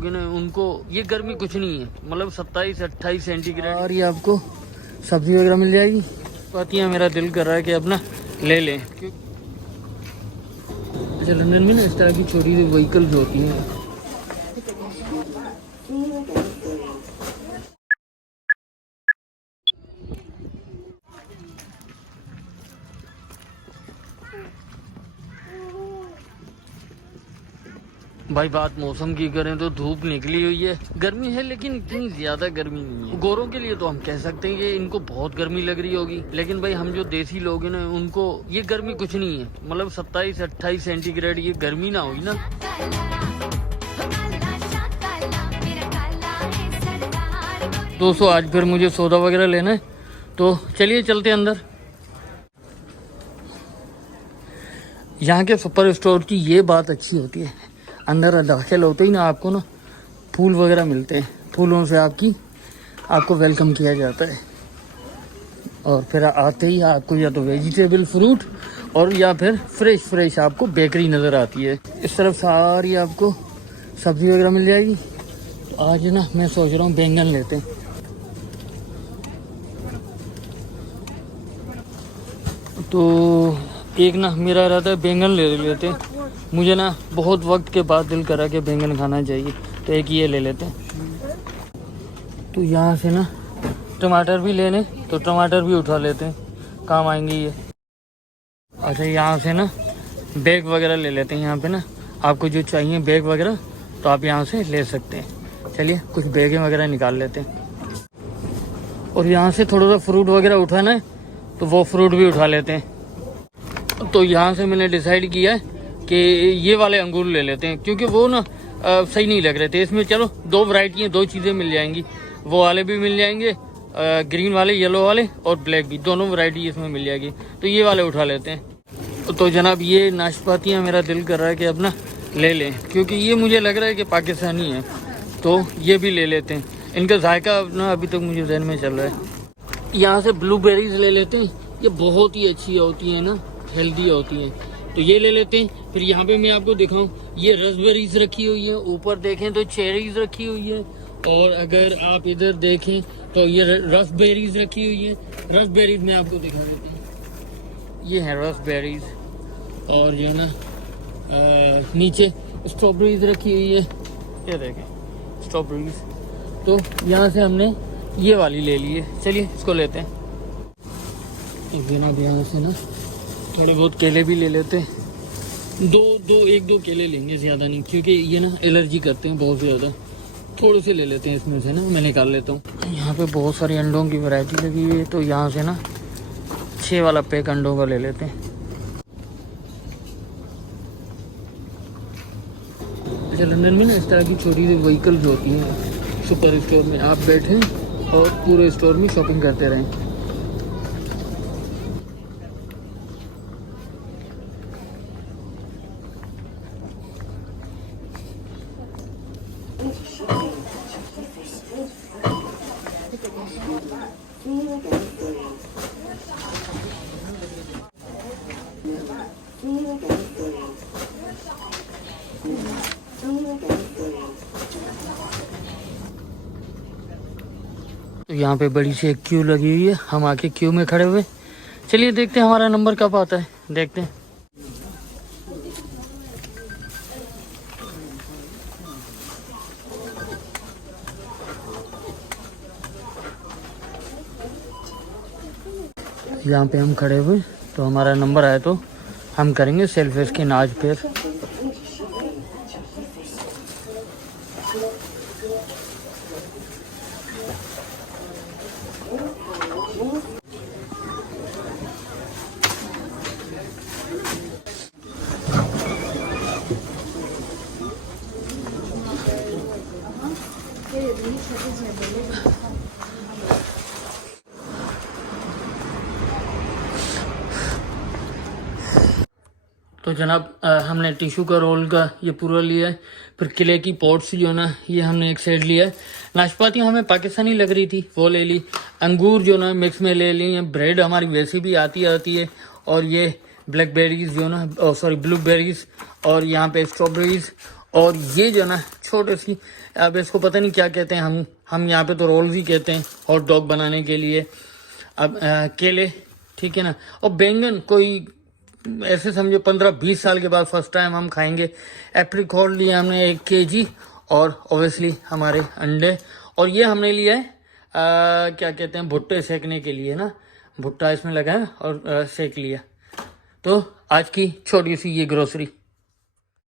लोग हैं ना उनको ये गर्मी कुछ नहीं है, मतलब 27-28 सेंटीग्रेड। और ये आपको सब्जी वगैरह मिल जाएगी। पातियाँ मेरा दिल कर रहा है कि अपना ले लें। अच्छा, लंदन में ना इस तरह की छोटी सी व्हीकल्स होती हैं। भाई बात मौसम की करें तो धूप निकली हुई है, गर्मी है लेकिन इतनी ज्यादा गर्मी नहीं है। गोरों के लिए तो हम कह सकते हैं कि इनको बहुत गर्मी लग रही होगी, लेकिन भाई हम जो देसी लोग हैं ना उनको ये गर्मी कुछ नहीं है, मतलब 27-28 सेंटीग्रेड ये गर्मी ना हुई ना। दोस्तों आज फिर मुझे सौदा वगैरह लेना है, तो चलिए चलते अंदर। यहाँ के सुपर स्टोर की ये बात अच्छी होती है, अंदर दाखिल होते ही ना आपको ना फूल वगैरह मिलते हैं, फूलों से आपको वेलकम किया जाता है। और फिर आते ही आपको या तो वेजिटेबल फ्रूट और या फिर फ्रेश आपको बेकरी नज़र आती है। इस तरफ सारी आपको सब्जी वगैरह मिल जाएगी। तो आज ना मैं सोच रहा हूँ बैंगन लेते हैं। तो एक ना मेरा रहता है बैंगन ले लेते हैं, मुझे ना बहुत वक्त के बाद दिल करा कि बैंगन खाना चाहिए, तो एक ये ले लेते हैं। तो यहाँ से ना टमाटर भी लेने, तो टमाटर भी उठा लेते हैं, काम आएंगे ये। अच्छा, यहाँ से ना बैग वगैरह ले लेते हैं। यहाँ पे ना आपको जो चाहिए बैग वगैरह तो आप यहाँ से ले सकते हैं। चलिए कुछ बैगें वगैरह निकाल लेते हैं। और यहाँ से थोड़ा सा फ्रूट वगैरह उठाना है, तो वो फ्रूट भी उठा लेते हैं। तो यहाँ से मैंने डिसाइड किया है कि ये वाले अंगूर ले लेते हैं, क्योंकि वो ना सही नहीं लग रहे थे। इसमें चलो दो वैरायटी हैं, दो चीज़ें मिल जाएंगी, वो वाले भी मिल जाएंगे, ग्रीन वाले, येलो वाले और ब्लैक भी, दोनों वैरायटी इसमें मिल जाएगी। तो ये वाले उठा लेते हैं। तो जनाब ये नाशपातियाँ मेरा दिल कर रहा है कि अपना ले लें, क्योंकि ये मुझे लग रहा है कि पाकिस्तानी है, तो ये भी ले लेते हैं। इनका जायका ना अभी तक मुझे जहन में चल रहा है। यहाँ से ब्लूबेरीज ले लेते हैं, ये बहुत ही अच्छी होती है ना, हेल्दी होती हैं, तो ये ले लेते हैं। फिर यहाँ पे मैं आपको दिखाऊं, ये रसबेरीज रखी हुई है, ऊपर देखें तो चेरीज रखी हुई है, और अगर आप इधर देखें तो ये रसबेरीज रखी हुई है। रसबेरीज में आपको दिखा देते हैं, ये है रसबेरीज। और जो है ना नीचे स्ट्रॉबेरीज रखी हुई है, ये देखें स्ट्रॉबेरीज। तो यहाँ से हमने ये वाली ले ली है, चलिए इसको लेते हैं। जनाब यहाँ से ना थोड़े बहुत केले भी ले लेते हैं, एक दो केले लेंगे, ज़्यादा नहीं, क्योंकि ये ना एलर्जी करते हैं बहुत ज़्यादा। थोड़े से ले लेते हैं इसमें से ना, मैं निकाल लेता हूँ। यहाँ पे बहुत सारी अंडों की वैरायटी लगी हुई है, तो यहाँ से ना 6 वाला पैक अंडों का ले लेते हैं। अच्छा, लंदन में ना इस तरह की छोटी सी व्हीकल्स होती हैं सुपर स्टोर में, आप बैठें और पूरे स्टोर में शॉपिंग करते रहें। तो यहाँ पे बड़ी सी एक क्यू लगी हुई है, हम आके क्यू में खड़े हुए। चलिए देखते हैं हमारा नंबर कब आता है, देखते हैं। यहाँ पे हम खड़े हुए, तो हमारा नंबर आया तो हम करेंगे सेल्फी स्कैन आज फिर। तो जनाब हमने टिश्यू का रोल का ये पूरा लिया है, फिर किले की पॉट्स जो है ना ये हमने एक साइड लिया है। नाशपाती हमें पाकिस्तानी लग रही थी वो ले ली, अंगूर जो ना मिक्स में ले ली है, ब्रेड हमारी वैसे भी आती है, और ये ब्लैकबेरीज जो ना ब्लूबेरीज, और यहाँ पे स्ट्रॉबेरीज और ये जो ना छोटे सी, अब इसको पता नहीं क्या कहते हैं, हम यहाँ पे तो रोल्स ही कहते हैं हॉट डॉग बनाने के लिए। अब केले, ठीक है ना, और बैंगन कोई ऐसे समझो 15-20 साल के बाद फर्स्ट टाइम हम खाएंगे। एप्रिकॉट लिया हमने 1 kg, और ऑब्वियसली हमारे अंडे, और ये हमने लिया है क्या कहते हैं, भुट्टे सेकने के लिए ना, भुट्टा इसमें लगा है और सेक लिया। तो आज की छोटी सी ये ग्रोसरी।